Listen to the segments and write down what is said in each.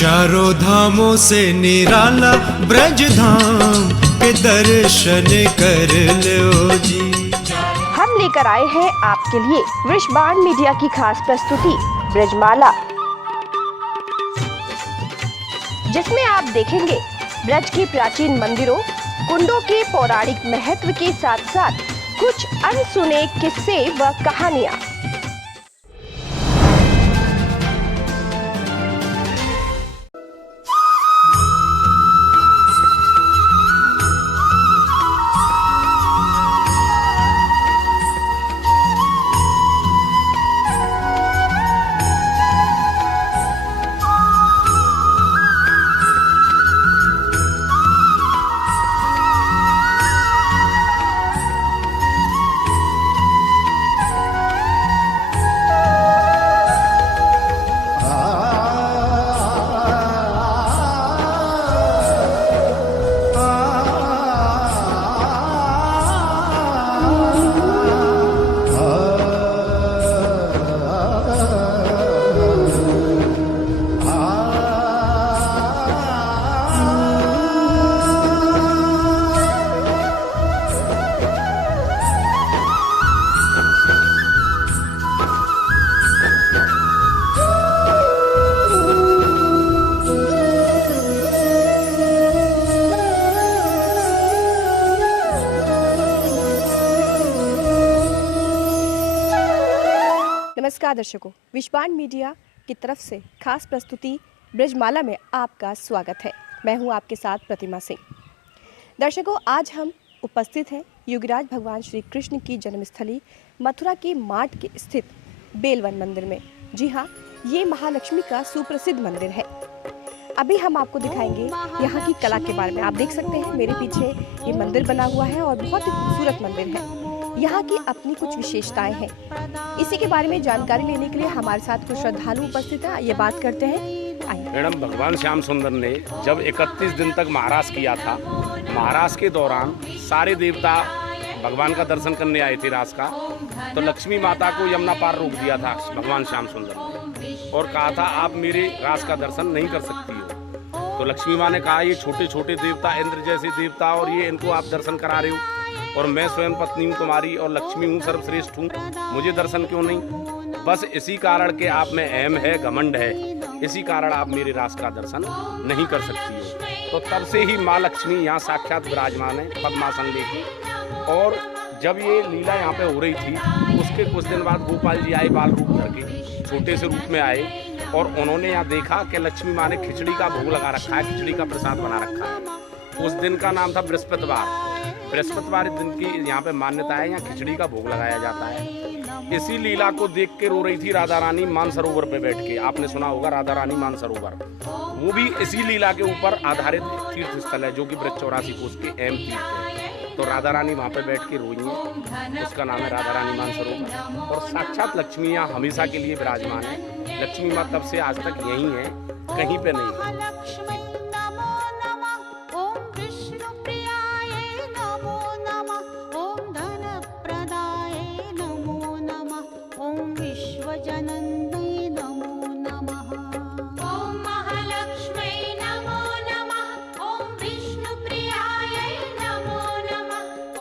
चारों धामों से निराला ब्रज धाम के दर्शन कर लो जी। हम लेकर आए हैं आपके लिए वृषबाण मीडिया की खास प्रस्तुति ब्रजमाला, जिसमें आप देखेंगे ब्रज के प्राचीन मंदिरों, कुंडों के पौराणिक महत्व के साथ साथ कुछ अनसुने किस्से व कहानियाँ। नमस्कार दर्शकों, वृषबाण मीडिया की तरफ से खास प्रस्तुति ब्रजमाला में आपका स्वागत है। मैं हूं आपके साथ प्रतिमा सिंह। दर्शकों, आज हम उपस्थित हैं युगराज भगवान श्री कृष्ण की जन्मस्थली मथुरा के माठ के स्थित बेलवन मंदिर में। जी हाँ, ये महालक्ष्मी का सुप्रसिद्ध मंदिर है। अभी हम आपको दिखाएंगे यहाँ की कला के बारे में। आप देख सकते हैं मेरे पीछे ये मंदिर बना हुआ है और बहुत ही खूबसूरत मंदिर है। यहाँ की अपनी कुछ विशेषताएं हैं। इसी के बारे में जानकारी लेने के लिए हमारे साथ कुछ श्रद्धालु उपस्थित हैं। ये बात करते हैं। मैडम, भगवान श्याम सुंदर ने जब 31 दिन तक महाराज किया था, महाराज के दौरान सारे देवता भगवान का दर्शन करने आए थे रास का, तो लक्ष्मी माता को यमुना पार रोक दिया था भगवान श्याम सुंदर ने और कहा था आप मेरे रास का दर्शन नहीं कर सकती हो। तो लक्ष्मी माँ ने कहा ये छोटे छोटे देवता, इंद्र जैसे देवता, और ये इनको आप दर्शन करा रहे हो, और मैं स्वयं पत्नी हूँ तुम्हारी और लक्ष्मी हूँ, सर्वश्रेष्ठ हूँ, मुझे दर्शन क्यों नहीं? बस इसी कारण के आप में अहम है, घमंड है, इसी कारण आप मेरे रास का दर्शन नहीं कर सकती हो। तो तब से ही माँ लक्ष्मी यहाँ साक्षात विराजमान है पद्मासन लेके। और जब ये लीला यहाँ पे हो रही थी, उसके कुछ दिन बाद गोपाल जी आए बाल रूप धर के, छोटे से रूप में आए, और उन्होंने यहाँ देखा कि लक्ष्मी माँ ने खिचड़ी का भोग लगा रखा है, खिचड़ी का प्रसाद बना रखा है। उस दिन का नाम था बृहस्पतिवार। बृहस्पतिवार दिन की यहाँ पे मान्यता है, यहाँ खिचड़ी का भोग लगाया जाता है। इसी लीला को देख के रो रही थी राधा रानी मानसरोवर पे बैठ के। आपने सुना होगा राधा रानी मानसरोवर, वो भी इसी लीला के ऊपर आधारित तीर्थ स्थल है, जो कि ब्रज 84 कोस के अहम तीर्थ है। तो राधा रानी वहाँ पे बैठ के रोई है, उसका नाम है राधा रानी मानसरोवर। और साक्षात लक्ष्मी यहाँ हमेशा के लिए विराजमान है। लक्ष्मी माँ तब से आज तक यही है, कहीं पे नहीं।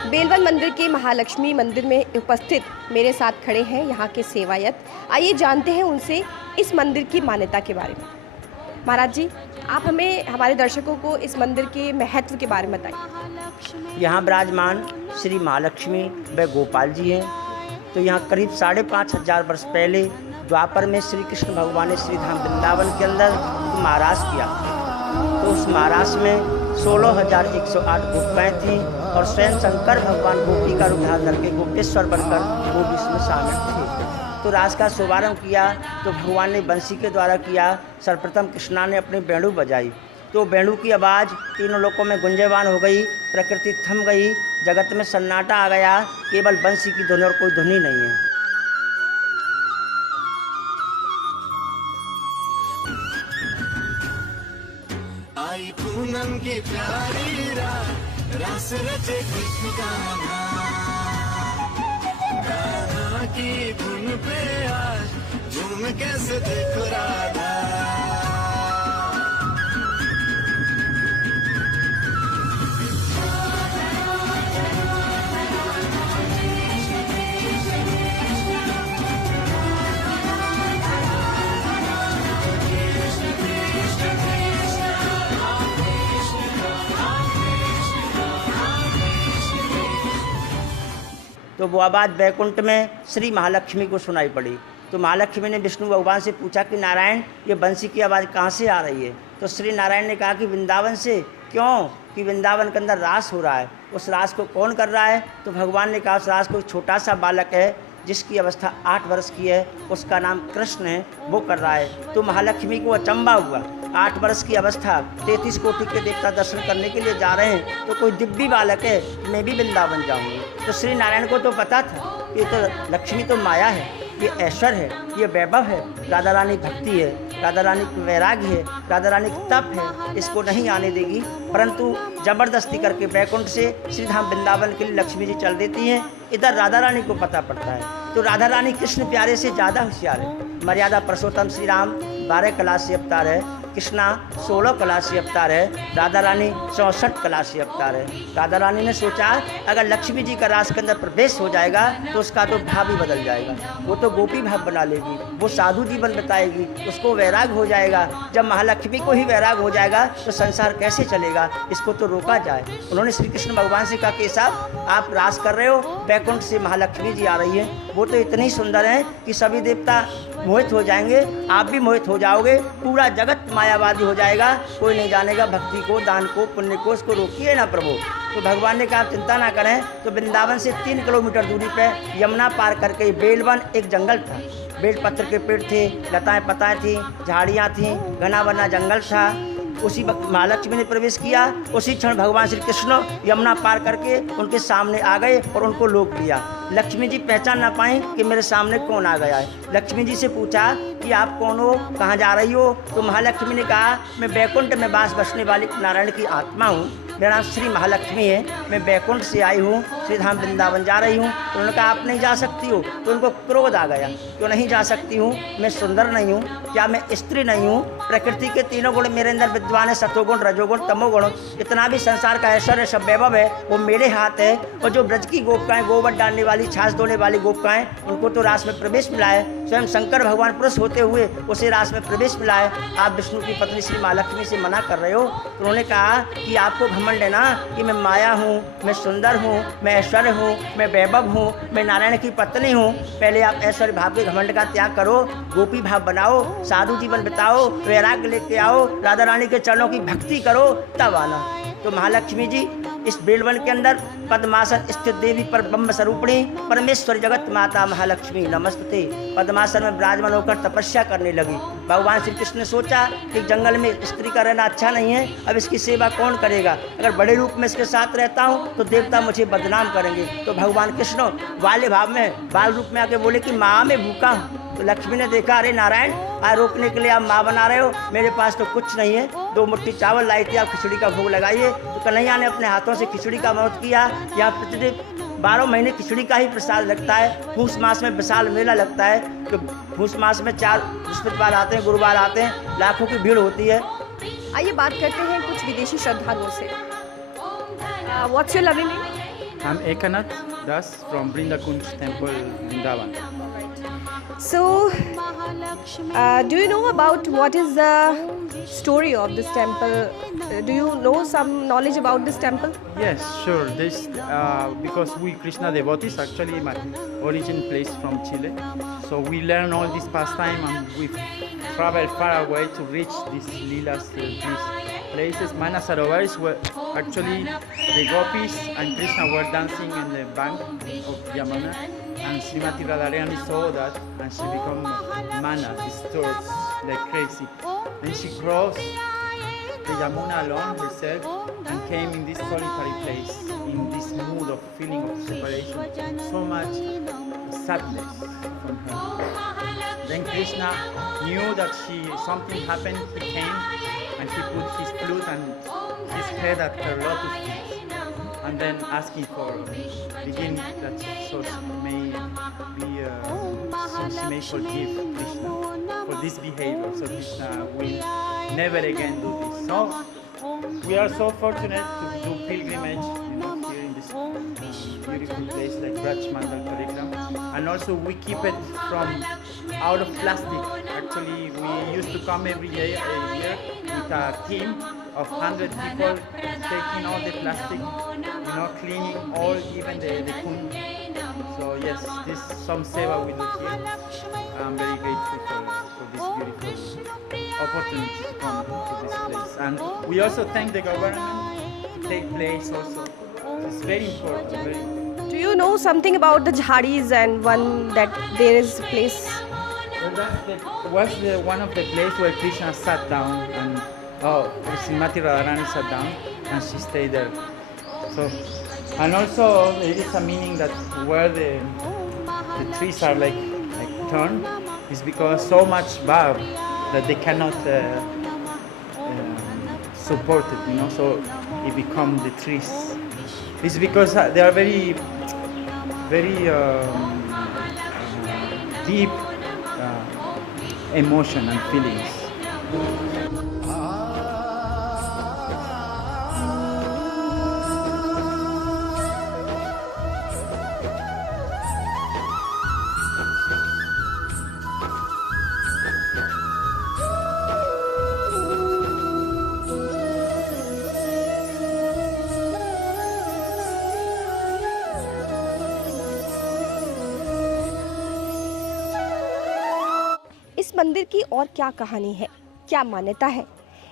बेलवन मंदिर के महालक्ष्मी मंदिर में उपस्थित मेरे साथ खड़े हैं यहाँ के सेवायत। आइए जानते हैं उनसे इस मंदिर की मान्यता के बारे में। महाराज जी, आप हमें, हमारे दर्शकों को इस मंदिर के महत्व के बारे में बताइए। यहाँ विराजमान श्री महालक्ष्मी व गोपाल जी हैं। तो यहाँ करीब 5,500 वर्ष पहले द्वापर में श्री कृष्ण भगवान ने श्रीधाम वृंदावन के अंदर महाराज किया। तो उस महाराज में 16,108 गोपिकाएँ थीं और स्वयं शंकर भगवान गोपी का रूप धारण करके गोपेश्वर बनकर वो इसमें शामिल थे। तो रास का शुभारंभ किया तो भगवान ने बंसी के द्वारा किया। सर्वप्रथम कृष्णा ने अपनी वेणु बजाई, तो वेणु की आवाज़ तीनों लोकों में गुंजयमान हो गई, प्रकृति थम गई, जगत में सन्नाटा आ गया, केवल बंसी की धुन और कोई ध्वनि नहीं है। आई पूनम की प्यारी रात, रस रचे कृष्ण गाना, गाना की धुन पे आज झूम कैसे देखो राधा। तो वो आवाज़ बैकुंठ में श्री महालक्ष्मी को सुनाई पड़ी। तो महालक्ष्मी ने विष्णु भगवान से पूछा कि नारायण, ये बंसी की आवाज़ कहाँ से आ रही है? तो श्री नारायण ने कहा कि वृंदावन से। क्यों? कि वृंदावन के अंदर रास हो रहा है। उस रास को कौन कर रहा है? तो भगवान ने कहा उस रास को छोटा सा बालक है जिसकी अवस्था 8 वर्ष की है, उसका नाम कृष्ण है, वो कर रहा है। तो महालक्ष्मी को अचंबा हुआ, 8 वर्ष की अवस्था, 33 कोटि के देवता दर्शन करने के लिए जा रहे हैं, तो कोई दिव्य बालक है, मैं भी वृंदावन जाऊंगी। तो श्री नारायण को तो पता था ये तो लक्ष्मी तो माया है, ये ऐश्वर्य है, ये वैभव है, राधा रानी भक्ति है, राधा रानी की वैराग्य है, राधा रानी की तप है, इसको नहीं आने देगी। परंतु जबरदस्ती करके बैकुंठ से श्रीधाम वृंदावन के लिए लक्ष्मी जी चल देती हैं। इधर राधा रानी को पता पड़ता है। तो राधा रानी कृष्ण प्यारे से ज़्यादा होशियार है। मर्यादा पुरुषोत्तम श्री राम 12 कला से अवतार है, कृष्णा 16 कला से अवतार है, राधा रानी 64 कला से अवतार है। राधा रानी ने सोचा अगर लक्ष्मी जी का रास के अंदर प्रवेश हो जाएगा तो उसका तो भाव ही बदल जाएगा, वो तो गोपी भाव बना लेगी, वो साधु जीवन बताएगी, उसको वैराग हो जाएगा। जब महालक्ष्मी को ही वैराग हो जाएगा तो संसार कैसे चलेगा, इसको तो रोका जाए। उन्होंने श्री कृष्ण भगवान से कहा कि साहब आप रास कर रहे हो, बैकुंठ से महालक्ष्मी जी आ रही है, वो तो इतनी सुंदर है कि सभी देवता मोहित हो जाएंगे, आप भी मोहित हो जाओगे, पूरा जगत मायावादी हो जाएगा, कोई नहीं जानेगा भक्ति को, दान को, पुण्य को, उसको रोकिए ना प्रभु। तो भगवान ने कहा चिंता ना करें। तो वृंदावन से 3 किलोमीटर दूरी पे यमुना पार करके बेलवन एक जंगल था, बेल पत्र के पेड़ थे, लताएं पताएं थी, झाड़ियाँ थीं, घना बना जंगल था। उसी वक्त महालक्ष्मी ने प्रवेश किया। उसी क्षण भगवान श्री कृष्ण यमुना पार करके उनके सामने आ गए और उनको रोक लिया। लक्ष्मी जी पहचान ना पाई कि मेरे सामने कौन आ गया है। लक्ष्मी जी से पूछा कि आप कौन हो, कहाँ जा रही हो? तो महालक्ष्मी ने कहा मैं बैकुंठ में वास बसने वाली नारायण की आत्मा हूँ, मेरा नाम श्री महालक्ष्मी है, मैं बैकुंठ से आई हूँ, श्रीधाम वृंदावन जा रही हूँ। तो उन्होंने कहा आप नहीं जा सकती हो। तो उनको क्रोध आ गया, क्यों नहीं जा सकती हूँ? मैं सुंदर नहीं हूँ क्या? मैं स्त्री नहीं हूँ? प्रकृति के 3 गुण मेरे अंदर विद्वान है, सतोगुण, रजोगुण, तमोगुण। इतना भी संसार का ऐश्वर्य सब वैभव है वो मेरे हाथ है। और जो ब्रज की गोपिकाएं, गोबर डालने वाली, छाछ धोने वाली गोपिकाएं, उनको तो रास में प्रवेश मिला है। स्वयं शंकर भगवान पुरुष होते हुए उसे रास में प्रवेश मिला है। आप विष्णु की पत्नी श्री महालक्ष्मी से मना कर रहे हो। तो उन्होंने कहा कि आपको घमंड है ना कि मैं माया हूँ, मैं सुंदर हूँ, मैं ऐश्वर्य हूँ, मैं वैभव हूँ, मैं नारायण की पत्नी हूँ। पहले आप ऐश्वर्य भाव के घमंड का त्याग करो, गोपी भाव बनाओ, साधु जीवन बिताओ, वैराग्य लेके आओ, राधा रानी के चरणों की भक्ति करो, तब आना। तो महालक्ष्मी जी इस बेलवन के अंदर पद्मासन स्थित देवी पर ब्रह्म स्वरूपिणी परमेश्वर जगत माता महालक्ष्मी नमस्ते पद्मासन में विराजमान होकर तपस्या करने लगी। भगवान श्री कृष्ण ने सोचा कि जंगल में स्त्री का रहना अच्छा नहीं है, अब इसकी सेवा कौन करेगा? अगर बड़े रूप में इसके साथ रहता हूँ तो देवता मुझे बदनाम करेंगे। तो भगवान कृष्ण बाल्य भाव में बाल रूप में आके बोले कि माँ मैं भूखा हूँ। तो लक्ष्मी ने देखा अरे नारायण आज रोकने के लिए आप माँ बना रहे हो, मेरे पास तो कुछ नहीं है, 2 मुट्ठी चावल लाई थी, आप खिचड़ी का भोग लगाइए। तो कन्हैया ने अपने हाथों से खिचड़ी का महत्व किया। यहाँ प्रति 12 महीने खिचड़ी का ही प्रसाद लगता है। पूस मास में विशाल मेला लगता है। तो पूस मास में 4 बृहस्पतिवार आते हैं, गुरुवार आते हैं, लाखों की भीड़ होती है। आइए बात करते हैं कुछ विदेशी श्रद्धालुओं से। What's your lovely name? I'm Ekanath Das from Vrindakunj Temple, Vrindavan. So, do you know about what is the story of this temple? Do you know some knowledge about this temple? Yes, sure. This because we Krishna devotees, actually my origin place from Chile, so we learn all this pastime and we travel far away to reach these lilas, these places. Manasarovar where actually the gopis and Krishna were dancing in the bank of Yamuna, and Srimati Radharani saw that and she became mana, disturbed like crazy. Then she crossed the Yamuna alone herself and came in this solitary place, in this mood of feeling of separation, so much sadness from her. Then Krishna knew that something happened. He came and he put his flute and his head at her lotus feet, and then asking for begin that so she may be so she may forgive Krishna for this behavior. So Krishna will never again do this. So we are so fortunate to do pilgrimage, here in this beautiful place like Braj Mandal Parikrama, and also we keep it from out of plastic. Actually, we used to come every year with a team of 100 people taking all the plastic, cleaning all, even the kund. So yes, this some seva we do here. I'm very grateful for this beautiful opportunity to come to this place. And we also thank the government to take place also. It's very important. Do you know something about the jhadis and one that there is place? Well, that was one of the place where Krishna sat down, and Srimati Radharani sat down and she stayed there. So, and also there is a meaning that where the trees are like turned is because so much bhav that they cannot support it, so it become the trees. It's because they are very, very deep emotion and feelings. इस मंदिर की और क्या कहानी है, क्या मान्यता है,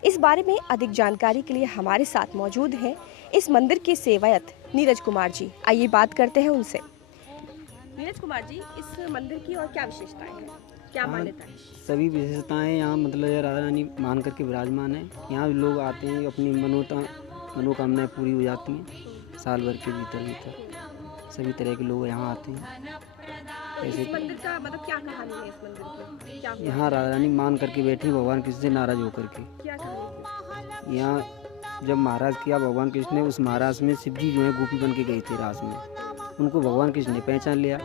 इस बारे में अधिक जानकारी के लिए हमारे साथ मौजूद हैं इस मंदिर के सेवायत नीरज कुमार जी। आइए बात करते हैं उनसे। नीरज कुमार जी, इस मंदिर की और क्या विशेषताएं हैं, क्या मान्यता है? सभी विशेषताएं यहाँ मतलब राधा रानी मान करके विराजमान है। यहाँ लोग आते हैं, अपनी मनोकामनाएं पूरी हो जाती हैं। साल भर के भीतर सभी तरह के लोग यहाँ आते हैं। इस मंदिर का मतलब क्या कहानी है? इस मंदिर की क्या यहाँ राधा रानी मान करके बैठी भगवान कृष्ण से नाराज होकर के। क्या कहानी है? यहाँ जब महाराज किया भगवान कृष्ण ने, उस महाराज में शिव जी जो है गोपी बन के गए थे रास में, उनको भगवान कृष्ण ने पहचान लिया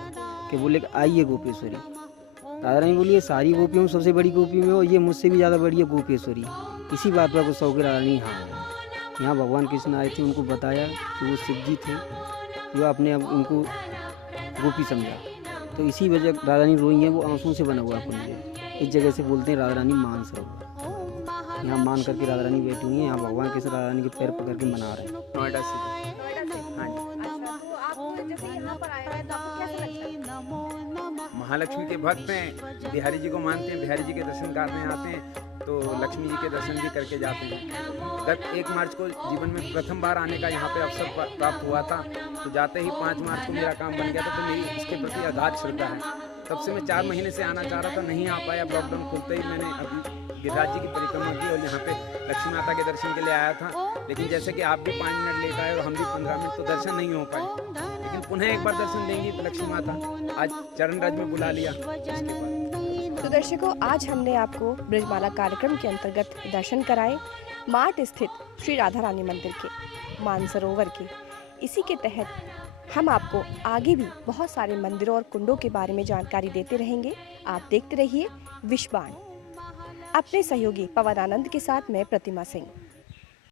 कि बोले आइए गोपेश्वरी। राधा रानी बोली ये सारी गोपियों में सबसे बड़ी गोपी में हो, ये मुझसे भी ज़्यादा बड़ी है गोपेश्वरी। इसी बात पर गुस्सा होकर राधा रानी यहाँ भगवान कृष्ण आए थे, उनको बताया कि वो शिव जी थे, जो आपने अब उनको गोपी समझा। तो इसी वजह राधा रानी रोई है, वो आंसुओं से बना हुआ कुंड है। इस जगह से बोलते हैं राधा रानी मान सरोवर। यहाँ मान करके राधा रानी बैठी हुई है। यहाँ भगवान कृष्ण राधा रानी के पैर पकड़ के मना रहे हैं। नोएडा से। हाँ जी। अच्छा, तो आप जैसे यहाँ पर आए हैं तो आपको कैसा लगता है? महालक्ष्मी के भक्त हैं, बिहारी जी को मानते हैं, बिहारी जी के दर्शन करने आते हैं तो लक्ष्मी जी के दर्शन भी करके जाते हैं। गत 1 मार्च को जीवन में प्रथम बार आने का यहाँ पे अवसर प्राप्त हुआ था, तो जाते ही 5 मार्च को मेरा काम बन गया था, तो मेरी इसके प्रति अगाध श्रद्धा है। तब से मैं 4 महीने से आना चाह रहा था, नहीं आ पाया। लॉकडाउन खुलते ही मैंने अभी गिरिराज जी की परिक्रमा की और यहाँ पे लक्ष्मी माता के दर्शन के लिए आया था। लेकिन जैसे कि आप भी 5 मिनट लेट आए और हम भी 15 मिनट, तो दर्शन नहीं हो पाए। लेकिन पुनः एक बार दर्शन देंगी लक्ष्मी माता, आज चरण रज में बुला लिया। उसके बाद तो दर्शकों, आज हमने आपको ब्रजमाला कार्यक्रम के अंतर्गत दर्शन कराए मार्ट स्थित श्री राधा रानी मंदिर के, मानसरोवर के। इसी के तहत हम आपको आगे भी बहुत सारे मंदिरों और कुंडों के बारे में जानकारी देते रहेंगे। आप देखते रहिए विश्वबाण। अपने सहयोगी पवन आनंद के साथ मैं प्रतिमा सिंह।